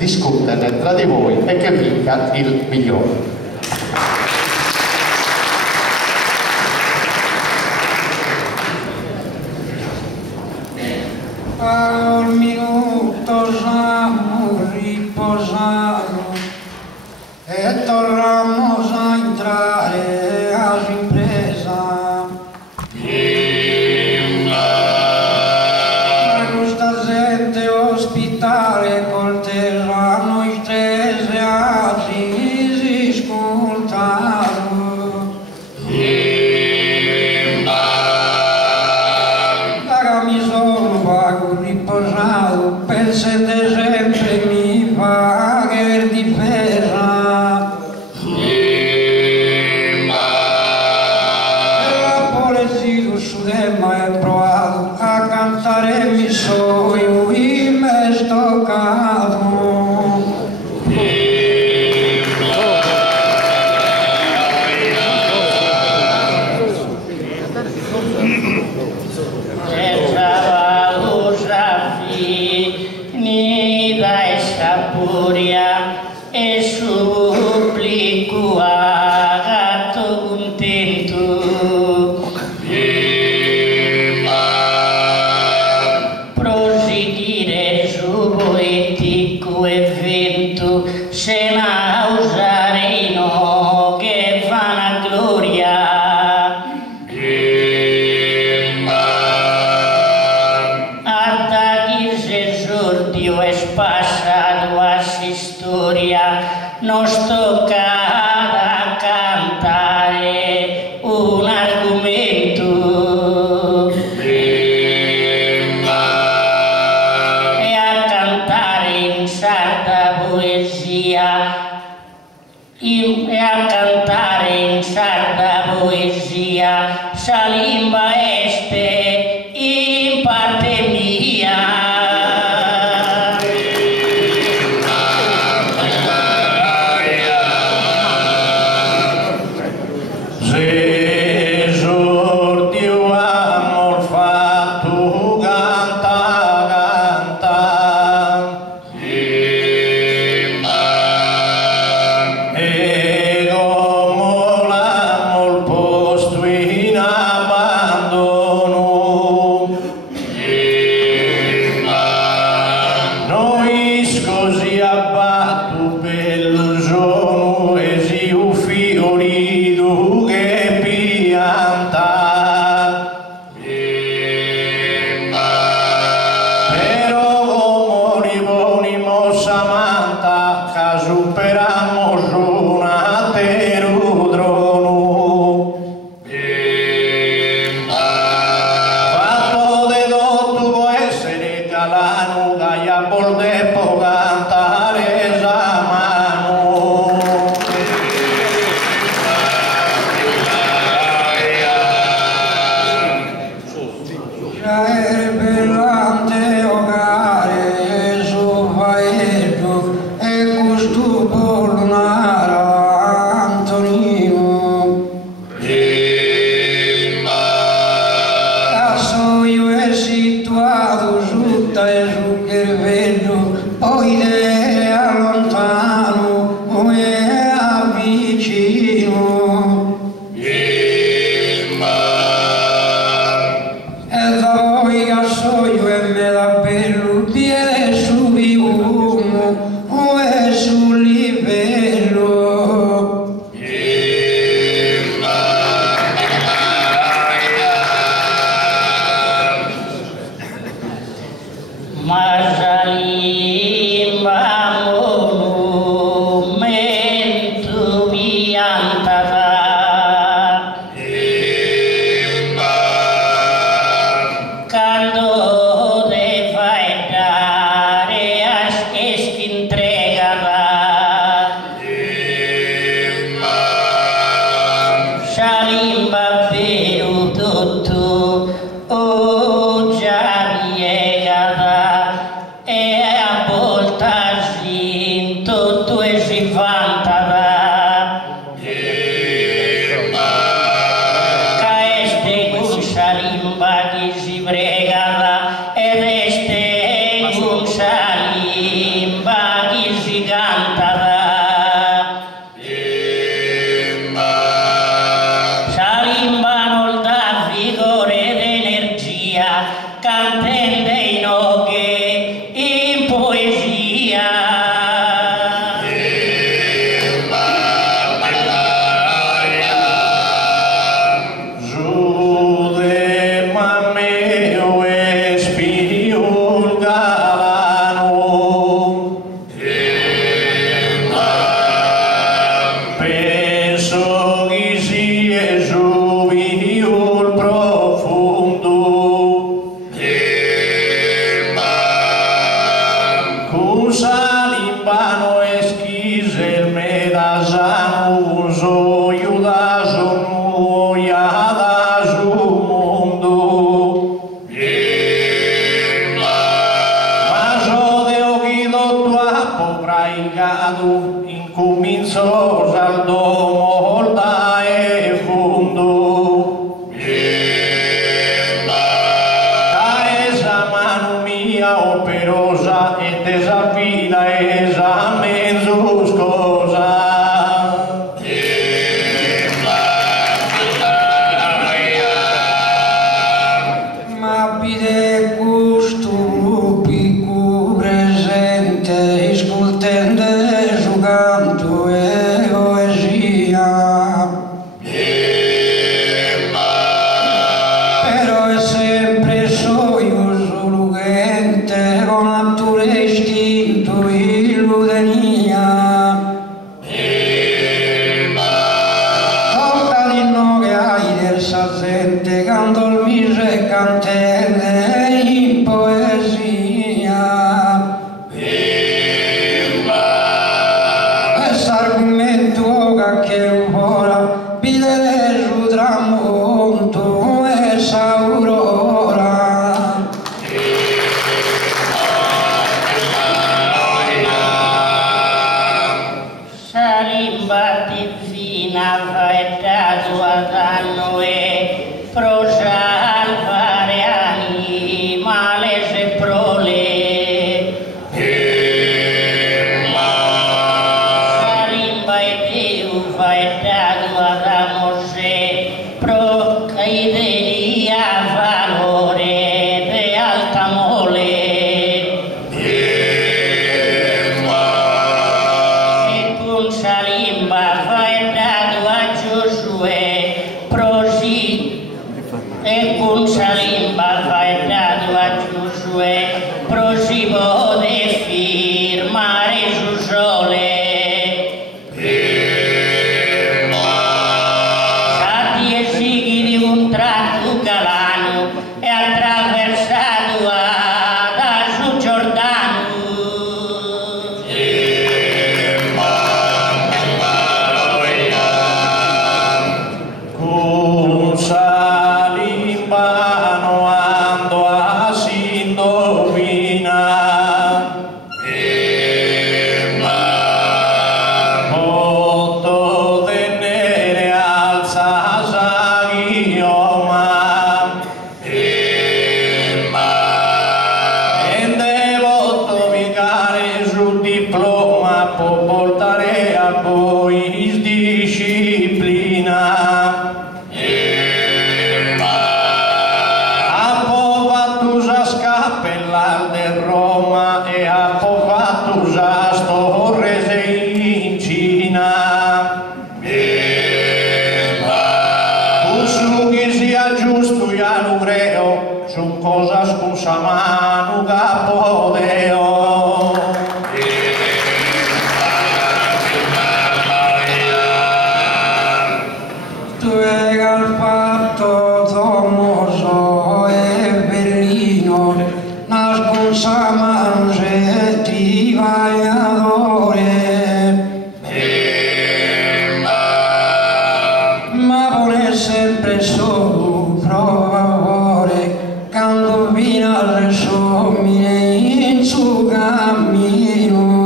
discuterne tra di voi e che vinca il migliore. Al minuto siamo riposato e tornamos a entrare all'impresa. Questa gente ospitare col terrano i 13 anni si scontato. Mi sono vago riposato, pensate sempre mi fa che difesa. La poesia su di me è provato a cantare mi sogno e mi sto caduto. E supplico a gatto contento proseguire su poetico evento se usare no che vana gloria hasta que se sortió es pasado a storia nos tocca cantare un argomento e a cantare in sarda poesia sa lingua este in parte mia. E questo polnara praigado incominciò al domo da e fondo da esa mano mia operosa e desafida esa mezzo scosa ma vide questo piccolo presente ascoltando su canto e poesia però è sempre io solo gente con natura istinto illudenia tocca di no che hai del sazzente canto il mise e cantelle in poesia questo argomento che ora vide su tramonto e s'aurora Salimba divina faetta tua danno e prosa alfare animale se prole Salimba e Dio faetta tua danno se pro caideria valore de alta mole Salimba faetta a Giosuè prosi e con Salimba faetta a Giosuè prosivo de firmare su sole Sati e sighi di un tratto galano e attraversato da su Giordano con Salimbano ando a si indovina molto tenere alza sagioma e devoto vigare sul diploma può portare a voi disciplina Appovattusa scappellal de Roma e appovattusa storrese in Cina Usughi sia giusto e alureo su cosa scusa manu capodeo tu hai al fatto tomoso e bellino nasconsa mange ti vai adore ma pone sempre solo provore quando vino alle somine in suo cammino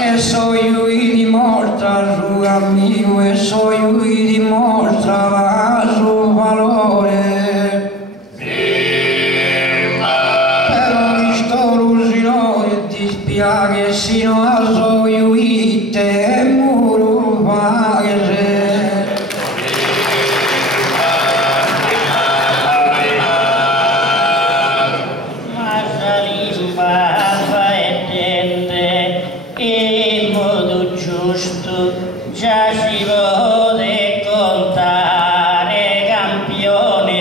e so io dimostra il suo cammino e so io dimostra il suo valore però visto l'usino e ti spiaghe sino a so io te e muro paghe Ma Salimba faette in modo giusto già si vuole contare campione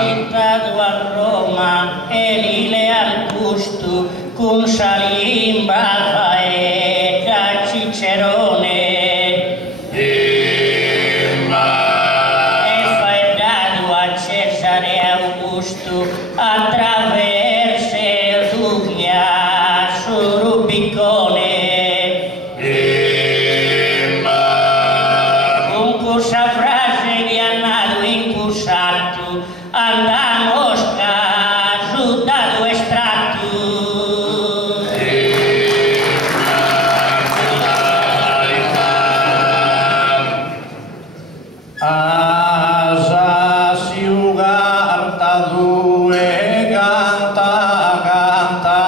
citato a Roma e lì al gusto con Salimba faetta Cicerone Cesare Augusto attraverso il Duglia su Rubicone con questa frase di andato in cussato andare mosca giuda due estratto. Asa si ugarta due canta canta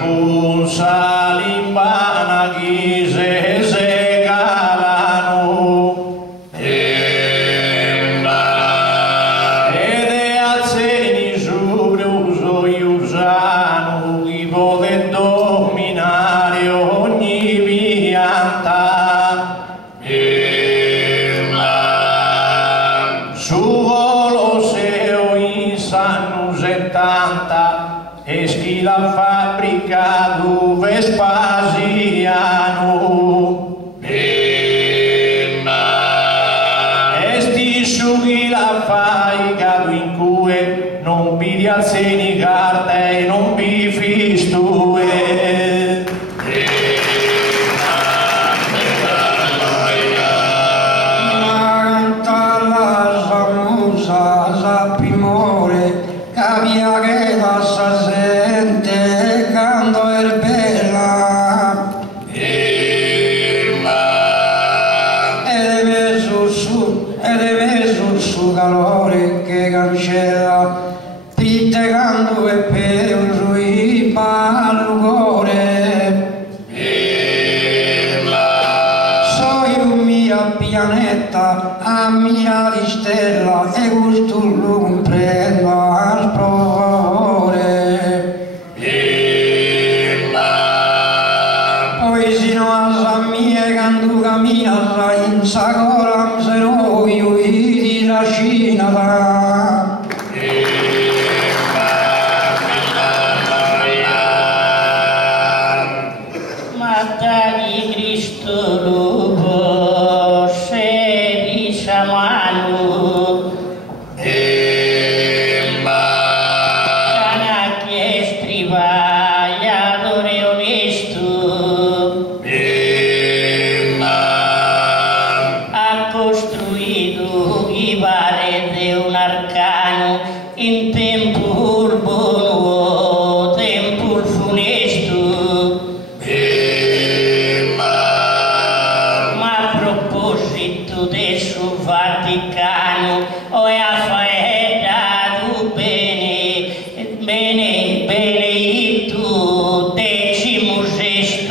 con salimbana ghise se calano ed è azzeni subruso iusano chi vuole dominare ogni pianta su Colosseo in sanno 70 e schi la fabbrica dove Vespasiano e sti su chi la fai cado in cue non pidi alzeni carta e non vi fistue Capia che passa sente quando è bella ed è messo su calore che cancella pitte quando è per lui ballucore soy un mia pianeta a mia di stella e gusto lo comprendo al provore poi sino a mia cantu cammina in sacoram se no io di trascinata Mata di Cristo lupo se di Samanu cana che strivagliatore onesto ha costruito i pare di un arcano in tempo buono, tempo funesto. Ma a proposito del suo Vaticano, o è affaettato bene, bene, bene, tu, 16º.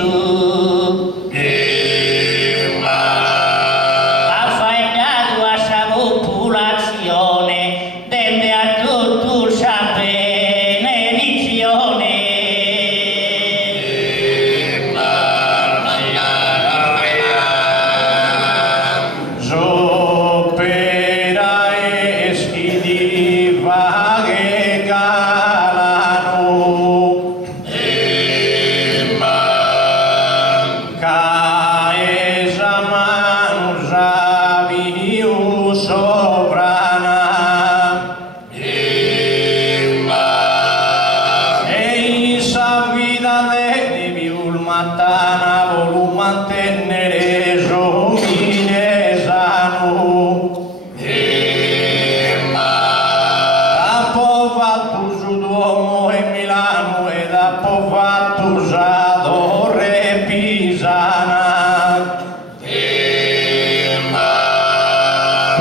Affaettato a sa popolazione, dende a tutto il sa benedizione. Zopera e schidiva che calano caesa manusavi sovrana e in sa vita de viul matana volu mantenere sominesano dopo fatto su Duomo e Milano e dopo fatto sa Torre Pisana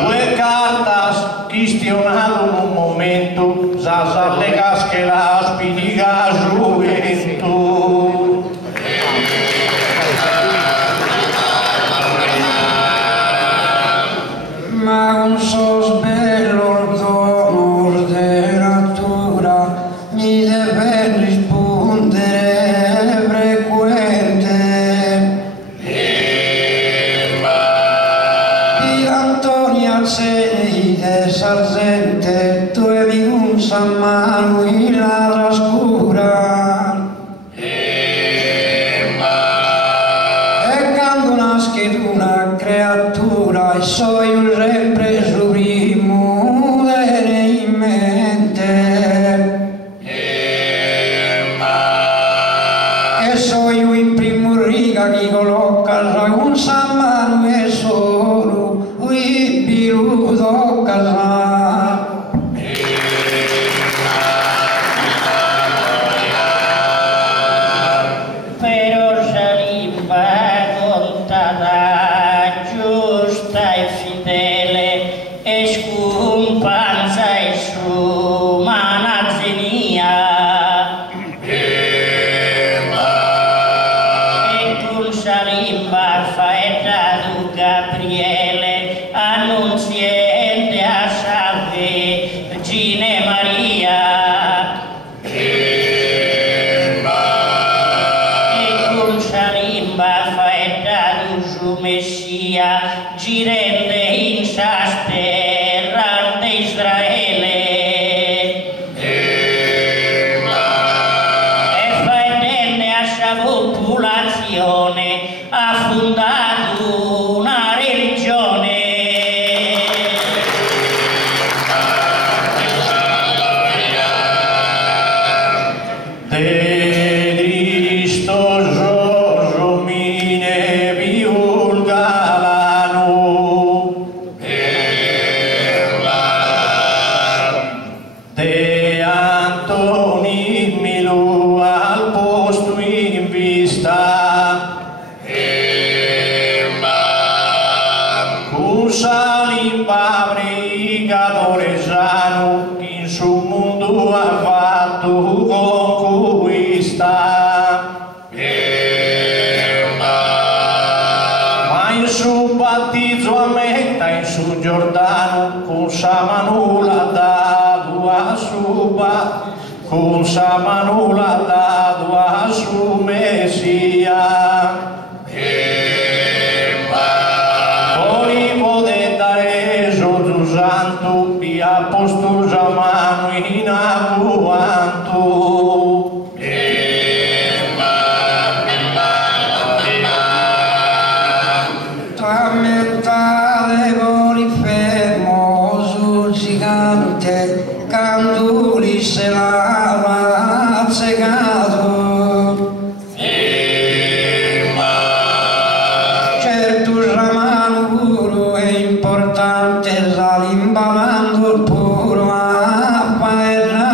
due cartas questionato in un momento sa le casche la spidica gioventù ma un sos bello dono de natura mi deve rispondere frequente di Antonia Zeni de Sarzente tu e mi un San Manu in la trascura e quando nasce una creatura e soy un sempre su primo in mente e soy un primo riga che colloca un San Manu e solo pirudo casa. Però salimba contata, giusta e fedele, e scumpanza e su manazzenia. E con salimba faetta du Gabriele, annunziente a Salve, Vergine Maria. Faetta du Messia, girende in sas terra de Israele. E faetenne a sa popolazione ha fondato una religione. De Antoni Milu al posto in vista, con salimba brigadoresano in su mondo ha fatto conquista. Ma in su battizzo a Metta, in su Giordano, con sa mano l'ha dato a suba, con sa mano l'ha dato a su Messia. Poi potete dare Gesù Santo, vi apostolo già mano in aguanto. Tra metà voli fermo sul gigante, canduli se l'ha azzecato. Certo ramano puro è importante, salimbalando il puro appaerato.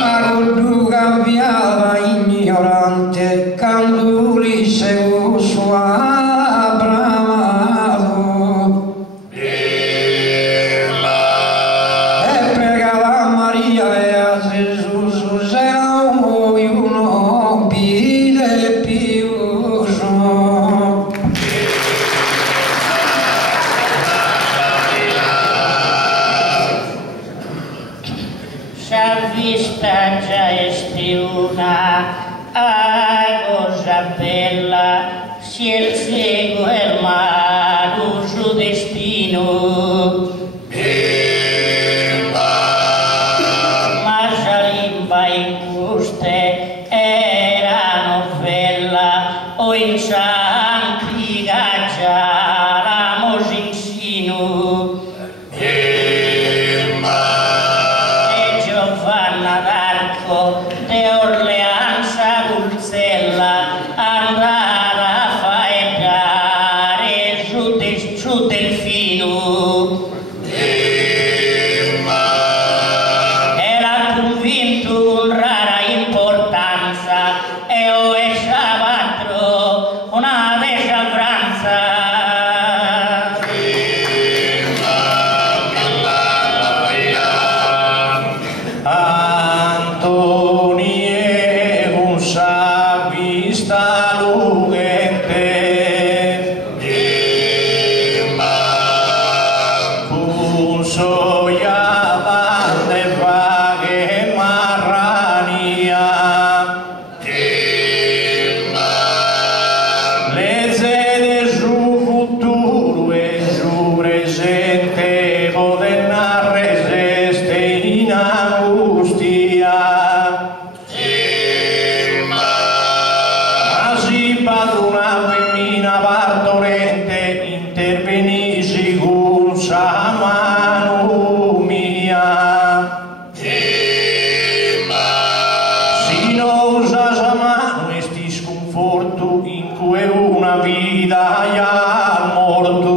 Ma con cambiava ignorante, canduli se uso abramato. E pregava a Maria e a Gesù, se non vogliono pide più. S'ha vista già esti una cosa bella, si il segue il mare suo destino. Ma salimba in custe era novella o in santiga già la mosinsino. Giovanna d'Arco, de Orleanza Dulcella, andava a faetà. dai morto.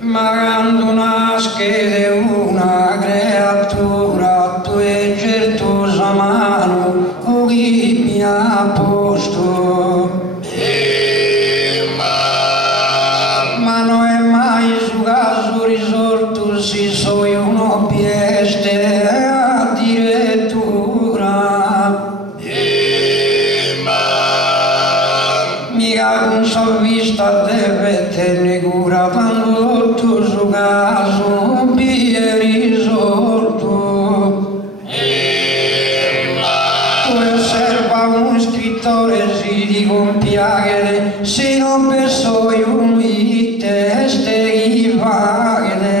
Ma quando nasce una creatura, tu è certosa mano, o chi mi ha posto. Ma non è mai su caso risorto, si so io uno pieste addirittura. Mica con salvista deve tenere cura, tanto tutto su caso è risorto. Tu osserva un scrittore si di compiagere, se non penso io mi teste chi vaghe.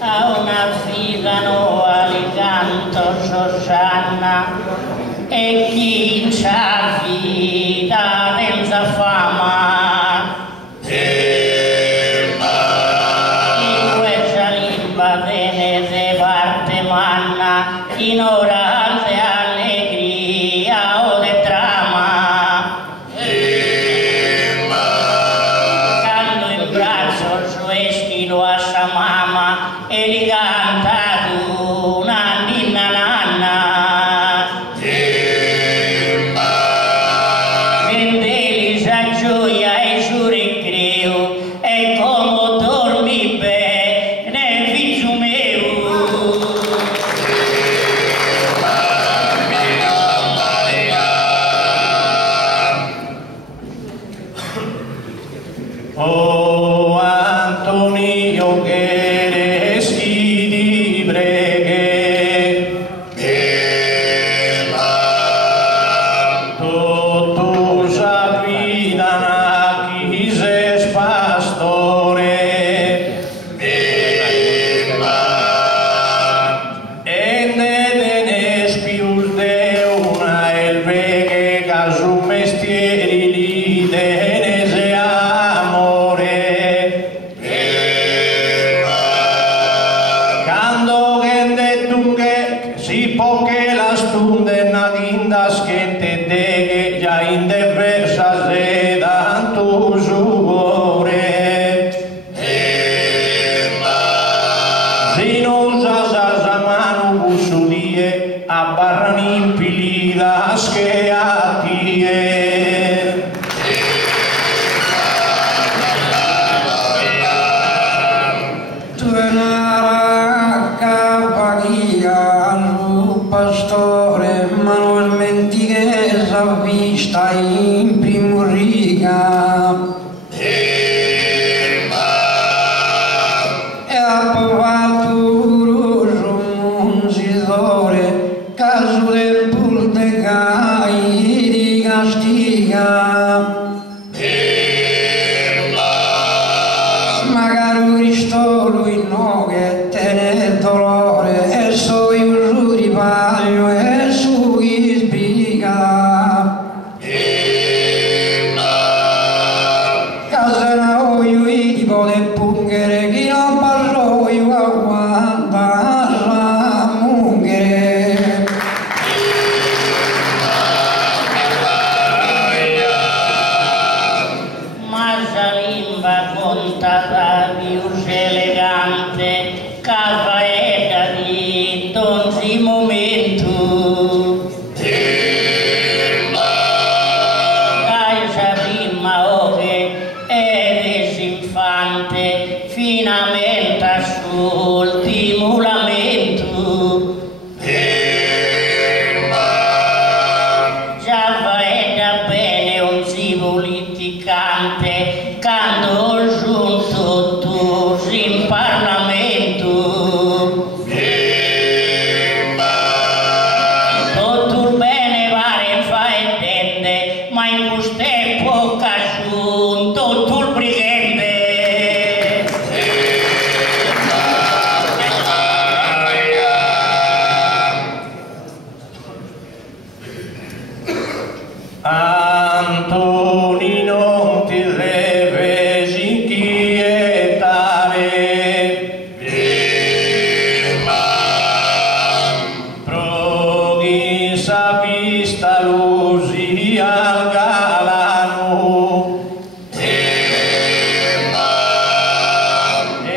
A una figlia nuova li canto Susanna e chi c'ha vita senza fama in questa limba tenete parte manna ignoranza e allegria o de trama quando in braccio suo schilo a sa mamma e li canta una ninna nanna vendeli sa gioia e su ricreo e come dormi bene figlio mio. Oh Antonio che resti di preghe, tutto sa guida chi se pastore, e ne tenes più de una el veghe ca su mestieri li tenes amore. Quando gente dunque si può che la stunde nadindas che te deghe già in diversa se tanto suore. Si non sa mano busudie a barran impilidas che a tie. Tu è una raccapaghia al pastore, manualmente che s'ha vista in primo riga. E a provato un sidore, caso del Pultecai di castiga. Magari Cristo lui no che tiene dolore, e so io su di paglio e su chi sbriga. Casa na oio i tipo de pungere, chi non parlo io aguanta la mungere. Ma sa limba contata più elegante cavaetta di donzi momento dai sa prima ore ed infante finamente sull'ultimo lamento già vaetta bene un si politicante quando giunto tu in Parlamento tutto il bene pare fa e tende ma in questo epoca giunto tutto il brigante Proghi sapista lusi al galano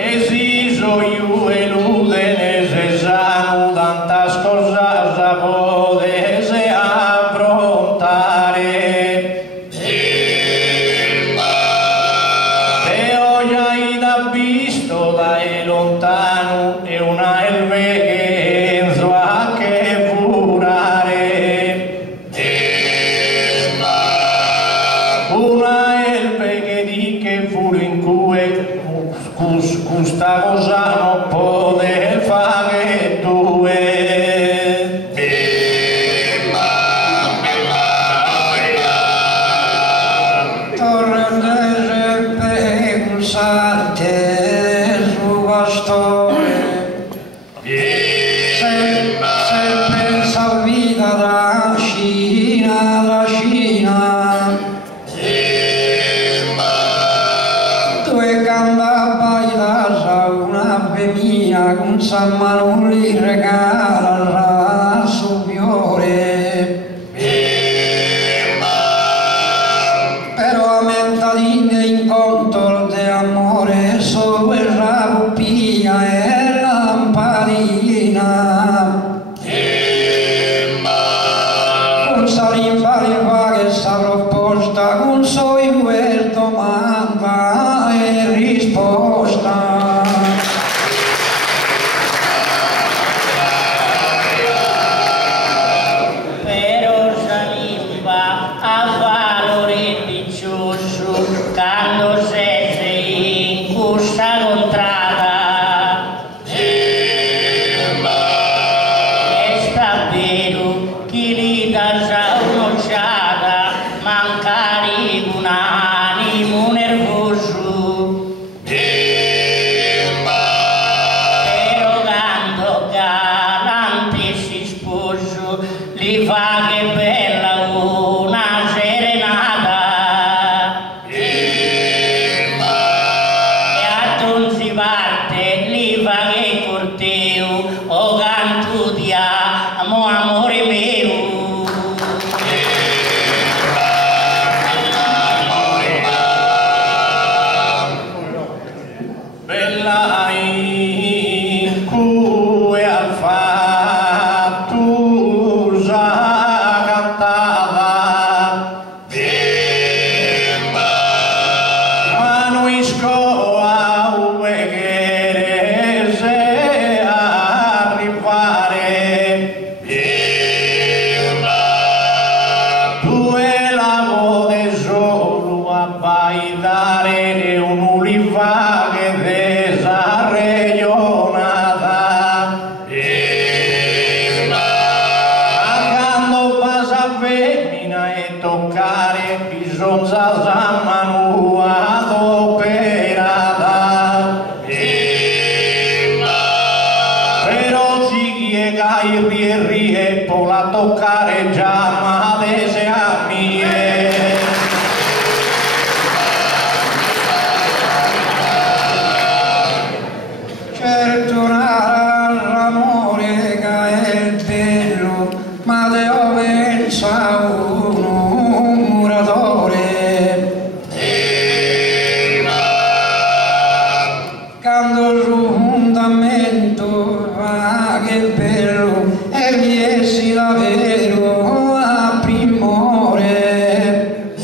esiso iu eludene sesanu tantas cosas podese affrontare e hoy hai da visto da lontano e una elve questa cosa non può fare due. Torrente pulsante su bastone sempre salvita da Cina due cantava una bambina con San Manoli regala il suo fiore però a mentadine in conto di amore solo il rabuppia e lampadina con salimba che sta proposta con soi due domanda e risposta. Quando sei in questa contrada e sta vero chi li dà già un'occhiata mancari un animo nervoso però quando galante si sposo li fa che bella una serenata o canto di amo amore mio bella in cui al fatto già cantava ma noi scoa bailare un'oliva che desarreglionata quando passa femmina e toccare bisogna la mano adoperata però si chiega il rie e poi la toccare già ma desea mie. L'amore che è bello, ma devo pensare un muratore. Quando sul fondamento va che bello, e riesci davvero a primore.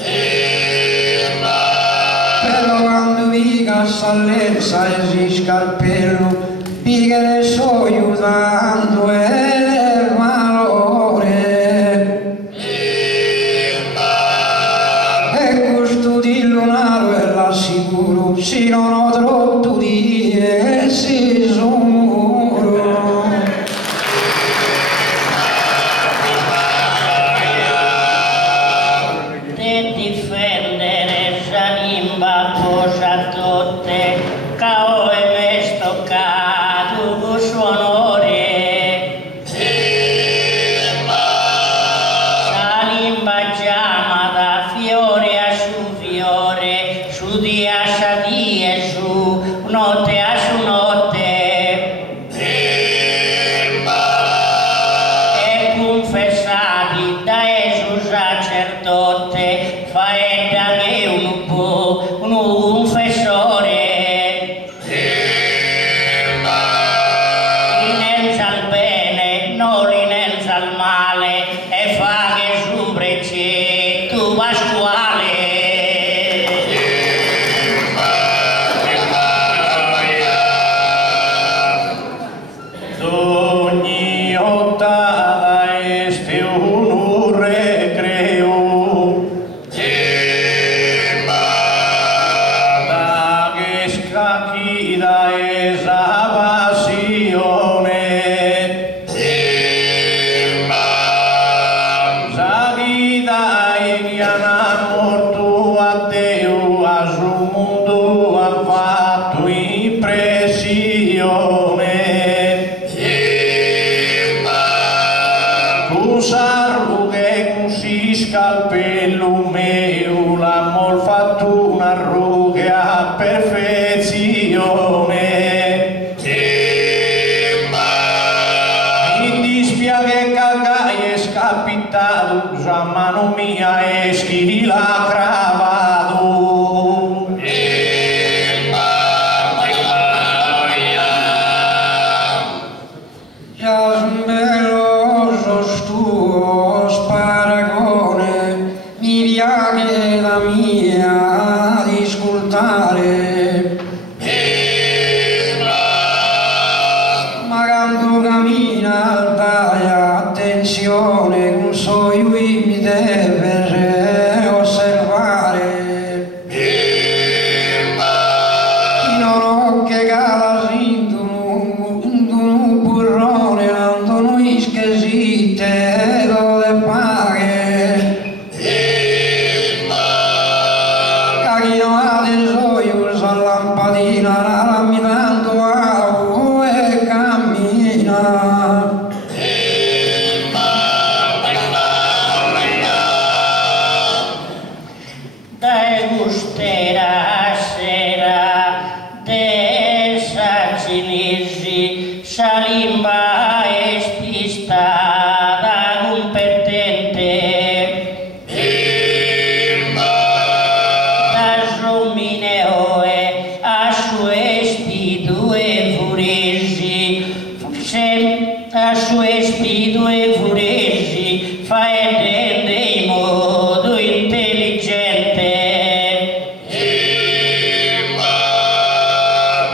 Però quando vi cassallenza e si scarpello, che sto aiutando il valore e questo di lunaro e l'assicuro se non ho troppo di essi sono te difendere Salimba cosa tutte cao e me stoccato suo onore esa passione. Sagida e chiana morto a Deo, a su mondo ha fatto impressione. Tu sarro che così scalpello mio l'amor fatto una ruga a perfezione. Mi dispiace che cagai è scapitato, già mano mia è chi l'ha cravato. Già smeloso stuo sparagone, mi piace la mia di ascoltare. Ma quando cammina dai attenzione, non so io mi deve osservare. In oro che cala un burrone, andano ischesite dove paghe. Cachino adesso io uso la lampadina, la mi tanto e cammina. Dai gustera sera de sacinisi salimba espistada competente da romineoe a su espidu e furesi a su espidu e furesi fa edende in modo intelligente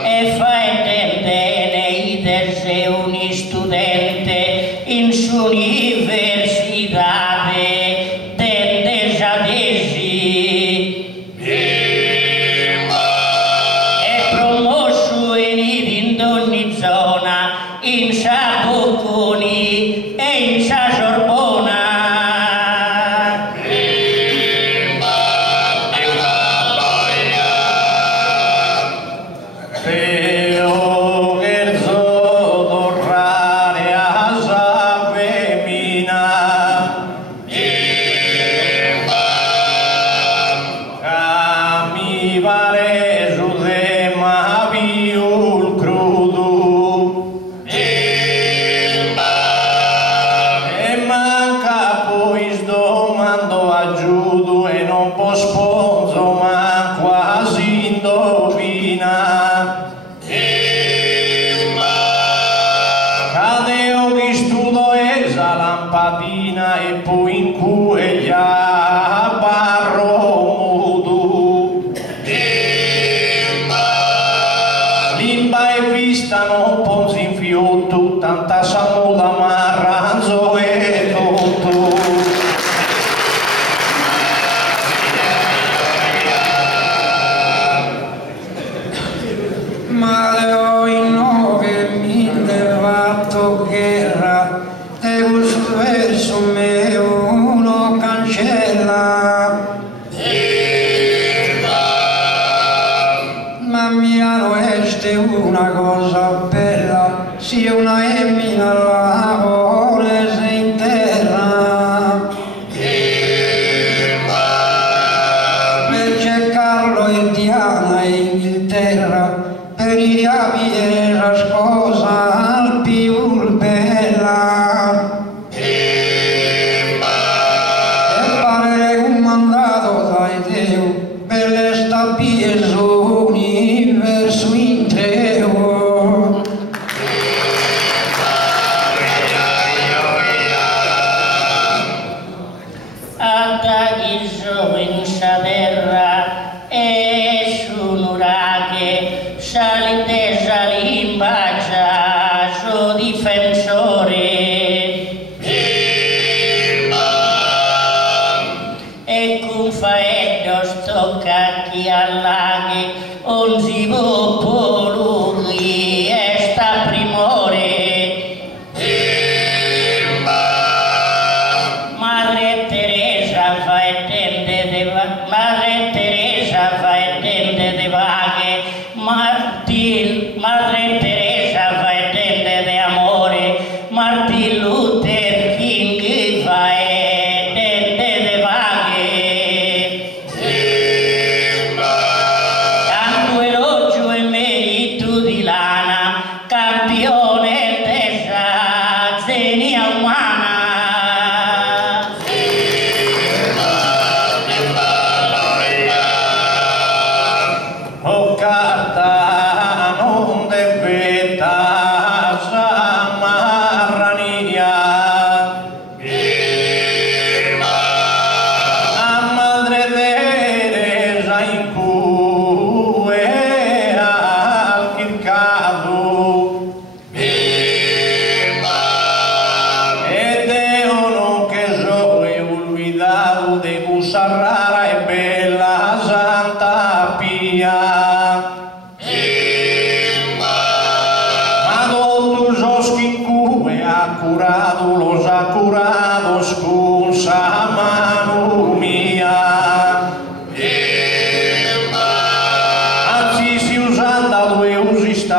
e fa intendere iderse un studente in su università dende giadesi e promosso in ogni zona in sa Bocconi e in sa Sorbona. Teo gerzo torrare a sa femmina, mi pare su te ma più il crudo e manca poi sdomando aggiuto e non può sponso ma quasi indovina. Cadeo che studo esa lampadina e poi in cui gli barro muto. Limba e vista non ponzi in fiotto, tanta samuda ma ranzo e tutto. Maleo in nove mille fatto guerra e questo verso mio uno cancella. Ma Milano Est è una cosa bella, sia una emmina lavora se in terra. Per cercarlo e Diana in Inghilterra, per i capire la cosa al più bella. E pare comandato dai Deo per le stabie verso in treo. Adaghiso in sa terra e su nuraghe salite salimba già su difensore e con faeddo stocca chi allaghi un si può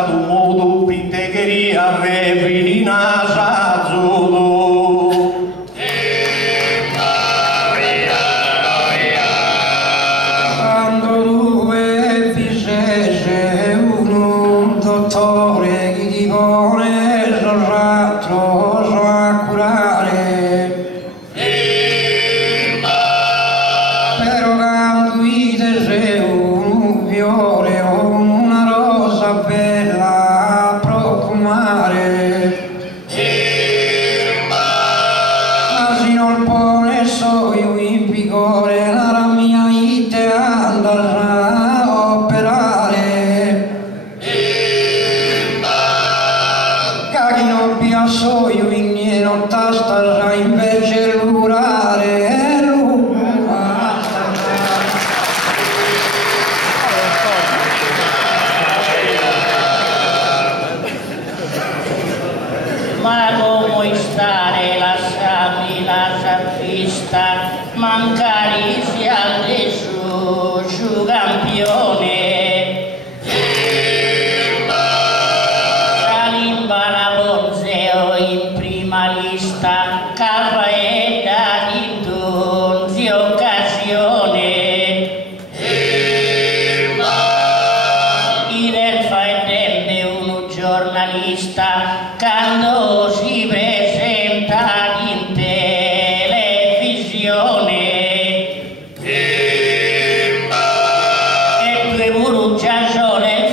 sa du modu pitecheria revilina sa zudu. Quando due fissese un dottore che ti pone l'altro sa curare, però quando idese un fiore o una rosa bella a profumare, ma se non pone so io in vigore la mia ite andrà a operare, che non piasso io in nieno tastarà invece l'urare. Ma come stare lasciami la vista, mancare sia Gesù, su campione. Salimba la Bonzeo in prima lista, Cafaetta di Donzi occasione. Il fa intende un giornalista, quando si presenta in televisione, e due burugia sole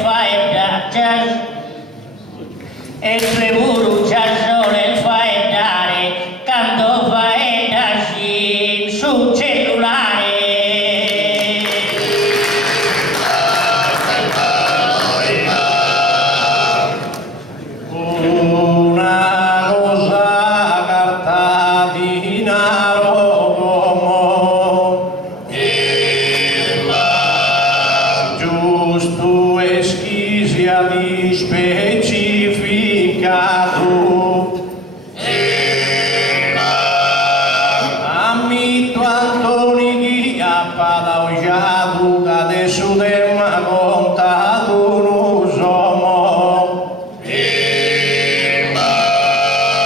fai dare, quando fai da sul cellulare. Una cosa carta di giusto e schisia di specificato, ammitto Antoni chi ha padaugiato, che adesso te m'ha contato non so,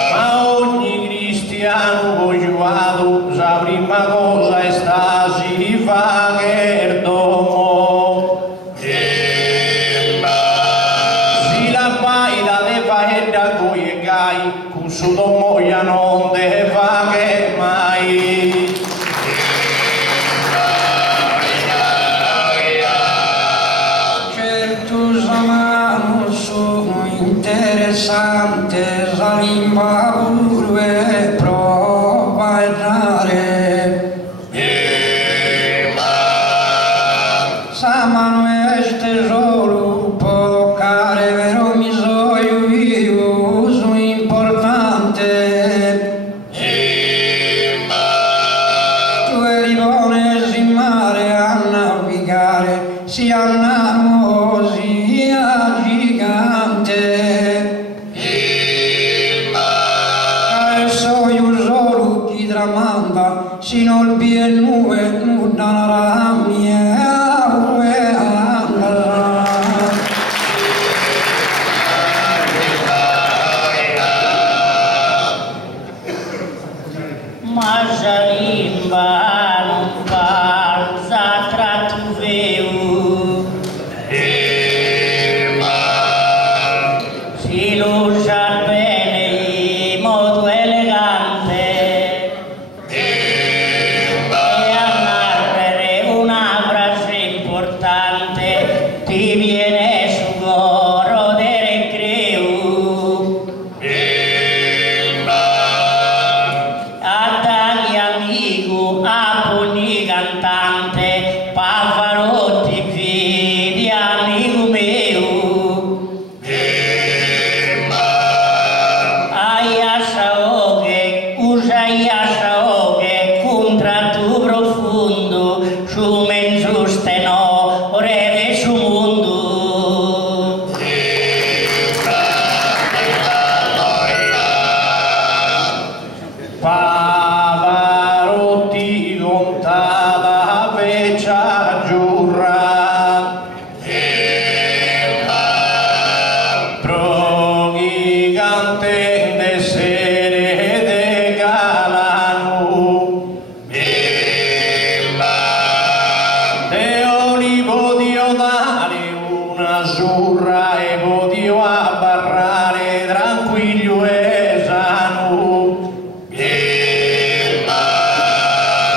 ma ogni cristiano congiuato sa prima cosa è stasi fa che il domo, si la baita te fa e da coi e gai, con su domo ya non te fa che mai. Certo samano sono interessante, salimba pure prova e dare, samano este solo può toccare, vero mi so io sono importante, tu eri buone in mare a navigare, sia nano sia gigante, adesso io solo ti tramanda, sino al biennue non la mia Ma Salimba non parza tra tu veu, si lo sa bene in modo elegante, e andare io a barrare tranquillo e sano.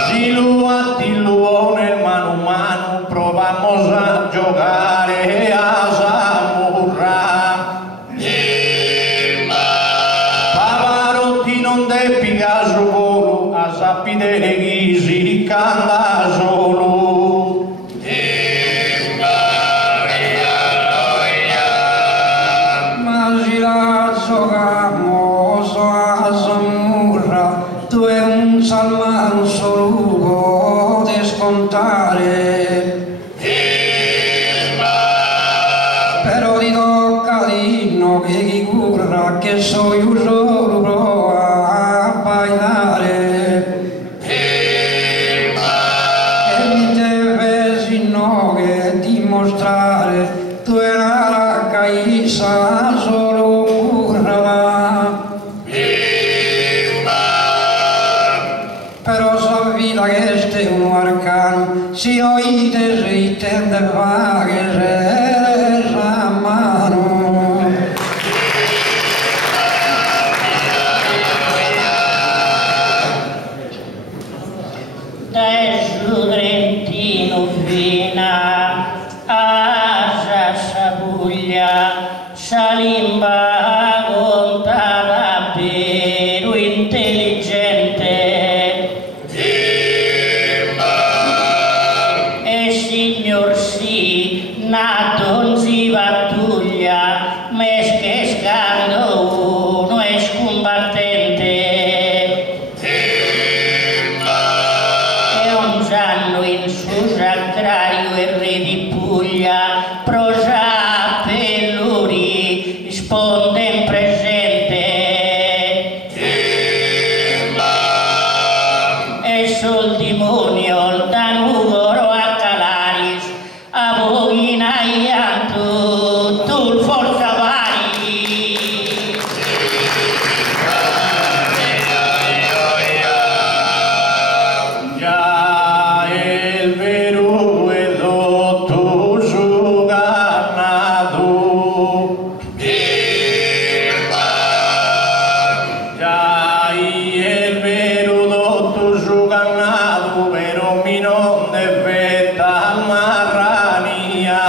Si lo attillo nel mano mano, provamos a giocare a Samurra. Pavarotti non deppi caso volo, a sapere chi si canta solo. Salmano solo de scontare, però ti tocca di no che chi curra che so io solo prova a bailare, e mi deve si no che dimostrare tu è la caisa solo curra. Però sapvita che este un arcano, si oite se intende vaghe se a mano. Da su Trentino fino a Sassapuglia, Salimba contava vero intelligente. Signor sì, nato non si pattuglia, mesche scando uno è scombattente. E un giallo in suo sacrario e re di Puglia, prosa pelluri, risponde in presente. E sul demonio il danugoro a Calaris, a Boghina Ianto, tu il forza vari. Già il vero e l'otto su gannato, già il vero l'otto su gannato, vero mi non deve marrania.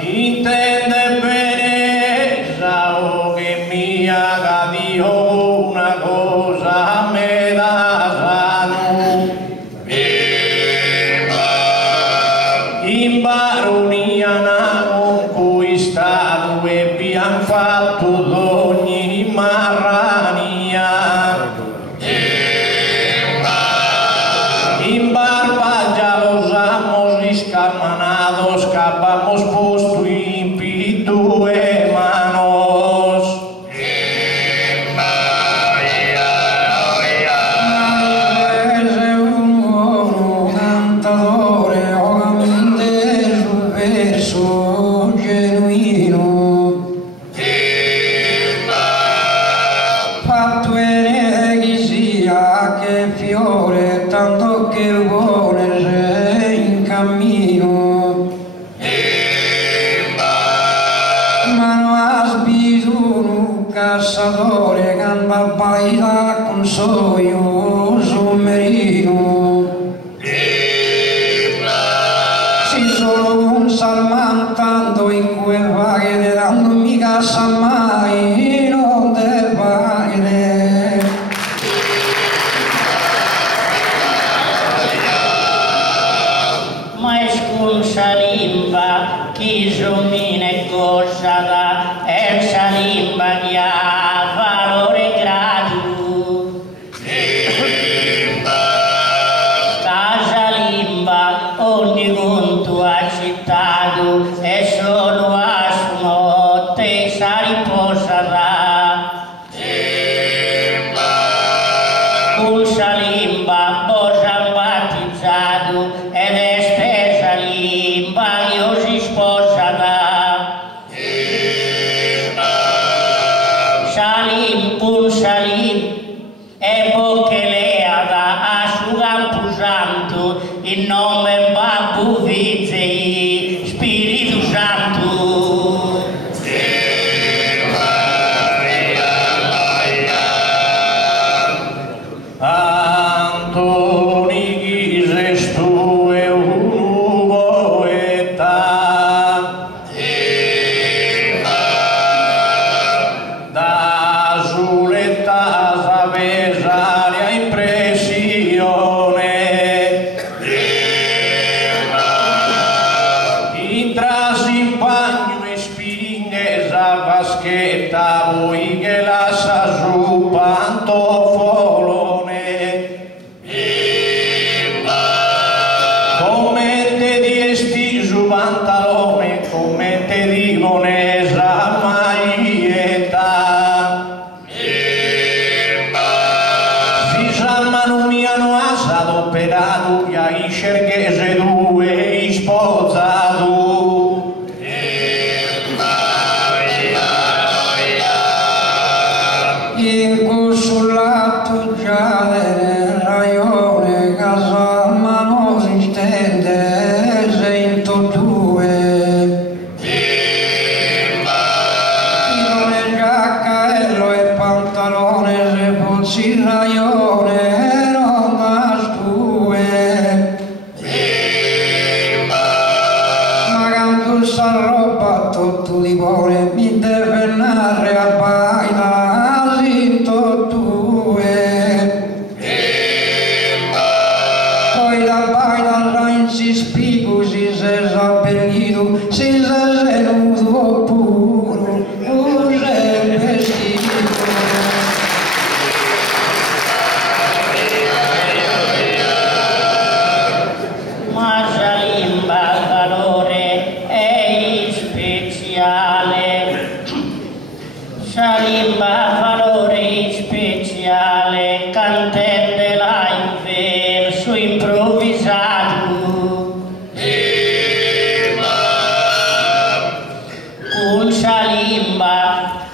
Intende bene, sao che mia cadio una cosa me da sano. In baronia n'ha conquistato e abbiamo fatto d'ogni marrania. In barba ya los amos escarmanados, capamos posto in pitu e manos. Ese un uomo cantatore, ovviamente sul verso genuino, fatto bene chi sia che fiore, tanto che vuole se in cammino, ma non ha spito un cassatore, canta baila con soio sommerino. Si solo un salman tanto in cui vaghe ne danno mica sa mai non te vaghe. Ma è Salimba chi somine cosa da è Salimba che ha valore grado. Salimba ogni conto ha citato e solo a sua notte si riposerà. Un Salimba bosa battezzato ed è stessa Salimba io si sposerà. Salim, un Salim e bocche leada a suo campo santo in nome Babbu Vizei impagno e spinghe sa vaschetta voi che la sa su pantofolone come te diesti su pantalone come te dimone sa maglietta si chiamano miano asato operato che hai cerchese due sposato in consullato già nel raione Casalmano si stende 102 il giaccaello e pantalone se fossi il raione non bastue ma quando sta roba tutto di cuore mi deve narrare a baila poi la baila in si spiego si sei sabbellito si sei seduto puro o sei vestito ma Salimba valore è speciale Salimba valore speciale cantende la in verso improvvisato con Salimba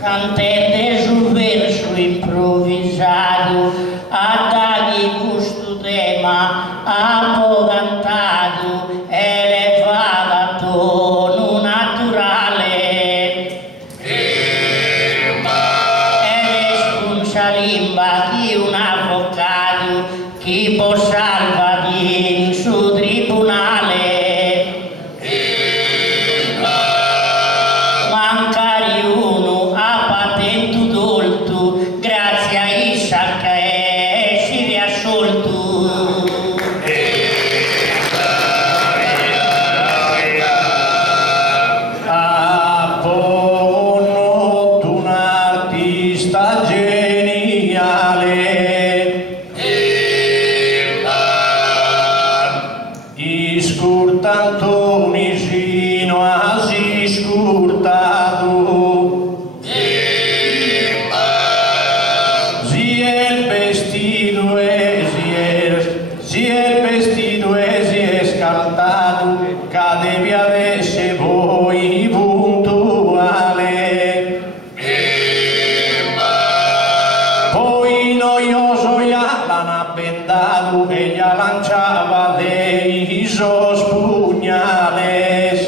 cantende su verso improvvisato a dagli questo tema a po' cantato elevata a tono naturale Salimba chi un avvocato chi può salvare in suo tribunale mancari uno a patente dolto grazie a Isaac che si riassolto a poco un artista scurtantoni sino a si scurtato si è il vestito e si è scaldato cadevi adesso voi puntuale poi noioso ya l'hanno abbendato e gli lanciava dei spugnales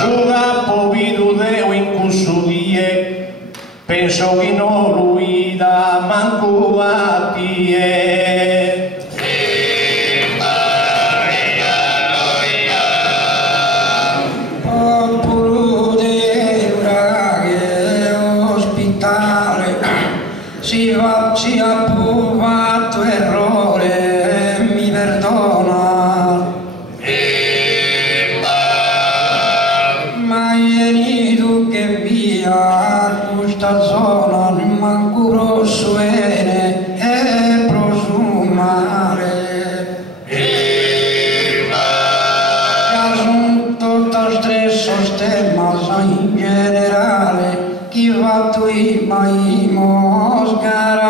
su capo vidudeo in cussudie penso che non lui da manco a tie popolo del Uraghe ospitale si va ci ha fatto errore mi perdona ma ieri tu che via questa zona non manco rosso e prosumare tutta stesso stemma in generale chi va tu mai moscarona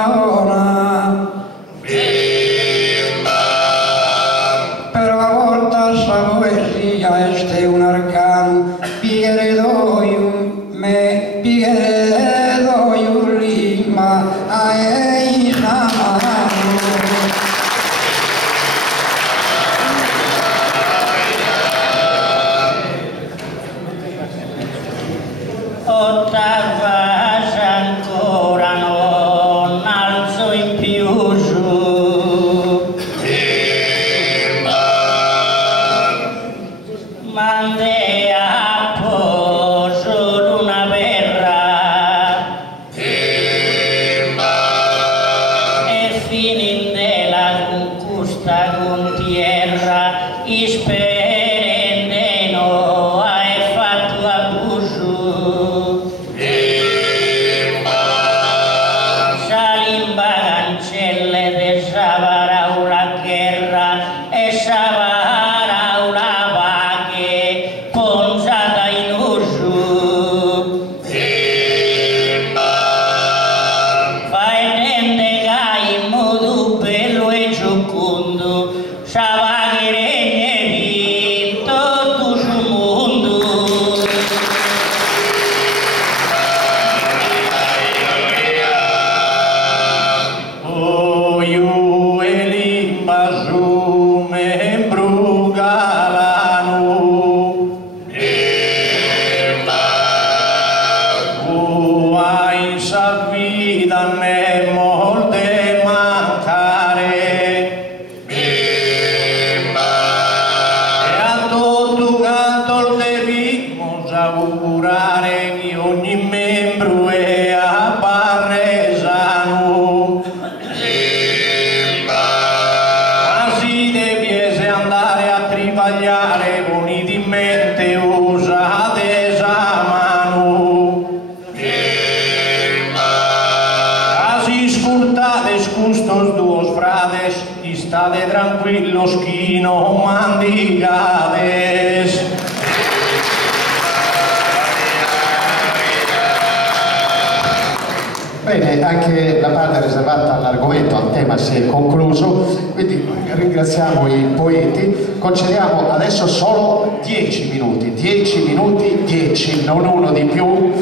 però a volta sa poesia este un arcano pighere doium me pighere doium lima a ei namano ottava ancora non alzo in più su isperendeno hai fatto abuso salimba cancelle de savara una guerra e savara una pace ponzata in uso fai tende che in modo bello e giocondo savare regni tutto sul mondo oh io e l'imbasu membro galano oh hai sapida ne molte mancare e a tutto canto il devimo augurare che ogni membro è a Barresano ma si deviese andare a trivagliare con i di mente usate a mano casi scurtate scustos duos frades y state tranquillos chi no mandigades. Bene, anche la parte riservata all'argomento, al tema si è concluso, quindi ringraziamo i poeti, concediamo adesso solo 10 minuti, 10 minuti, 10, non uno di più.